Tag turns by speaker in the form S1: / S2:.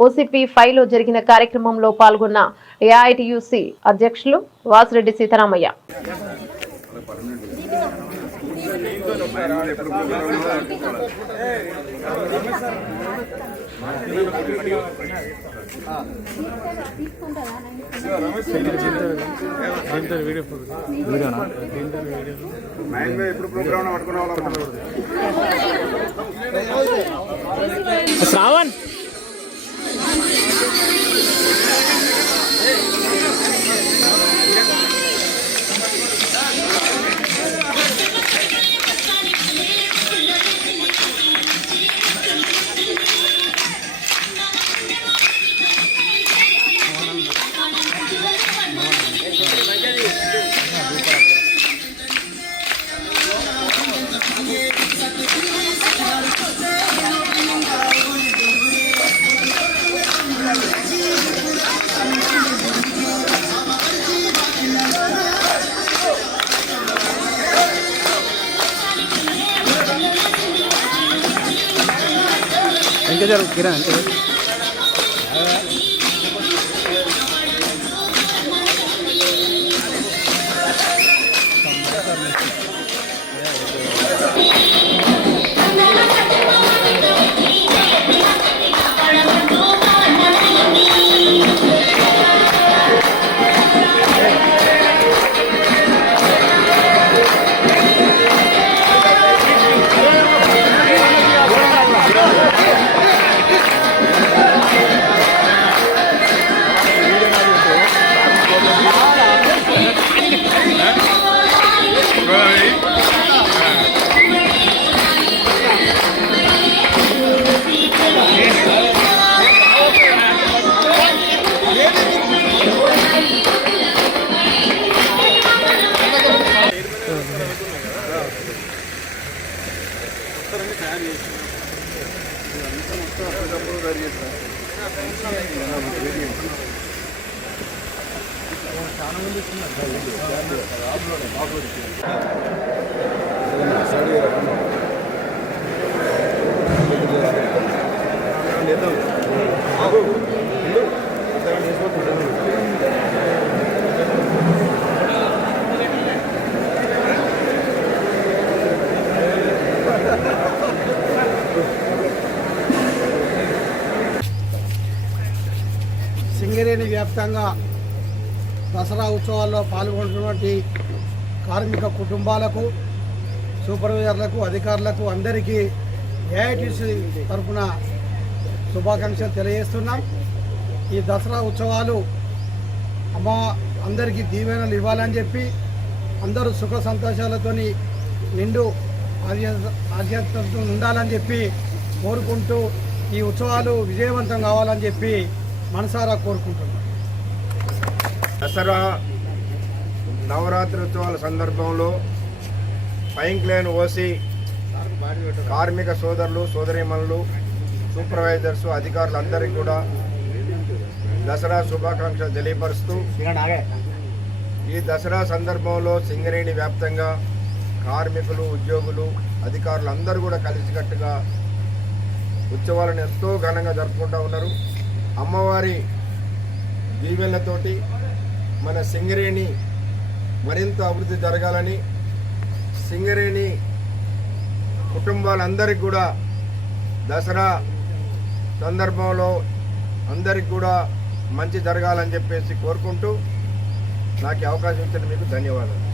S1: OCP ఫైవ్లో జరిగిన కార్యక్రమంలో పాల్గొన్న ఏఐటియుసి అధ్యక్షులు వాసిరెడ్డి సీతారామయ్య. Thank you.
S2: గజాలు గిరా అంటే ఎప్పుడు ప్రోగ్రామ్ పట్టుకునే వాళ్ళం
S3: శ్రావణ్ ఇంకా జరుగు కిరణ్ అంతే
S4: సింగరేణి వ్యాప్తంగా దసరా ఉత్సవాల్లో పాల్గొంటున్నటువంటి కార్మిక కుటుంబాలకు సూపర్వైజర్లకు అధికారులకు అందరికీ ఏఐటీసీ తరఫున శుభాకాంక్షలు తెలియజేస్తున్నాం. ఈ దసరా ఉత్సవాలు అమ్మ అందరికీ దీవెనలు ఇవ్వాలని చెప్పి అందరూ సుఖ సంతోషాలతో నిండు ఆధ్యాత్మతో ఉండాలని చెప్పి కోరుకుంటూ ఈ ఉత్సవాలు విజయవంతం కావాలని చెప్పి మనసారా కోరుకుంటున్నాం.
S2: దసరా నవరాత్రి ఉత్సవాల సందర్భంలో పైంక్ లైన్ ఓసి కార్మిక సోదరులు సోదరిమణులు సూపర్వైజర్స్ అధికారులు అందరికీ కూడా దసరా శుభాకాంక్షలు తెలియపరుస్తూ ఈ దసరా సందర్భంలో సింగరేణి వ్యాప్తంగా కార్మికులు ఉద్యోగులు అధికారులు అందరూ కూడా కలిసికట్టుగా ఉత్సవాలను ఎంతో ఘనంగా జరుపుకుంటూ ఉన్నారు. అమ్మవారి దీవెనలతోటి మన సింగరేణి మరింత అభివృద్ధి జరగాలని సింగరేణి కుటుంబాలందరికీ కూడా దసరా సందర్భంలో అందరికి కూడా మంచి జరగాలని చెప్పేసి కోరుకుంటూ నాకు అవకాశం ఇచ్చిన మీకు ధన్యవాదాలు.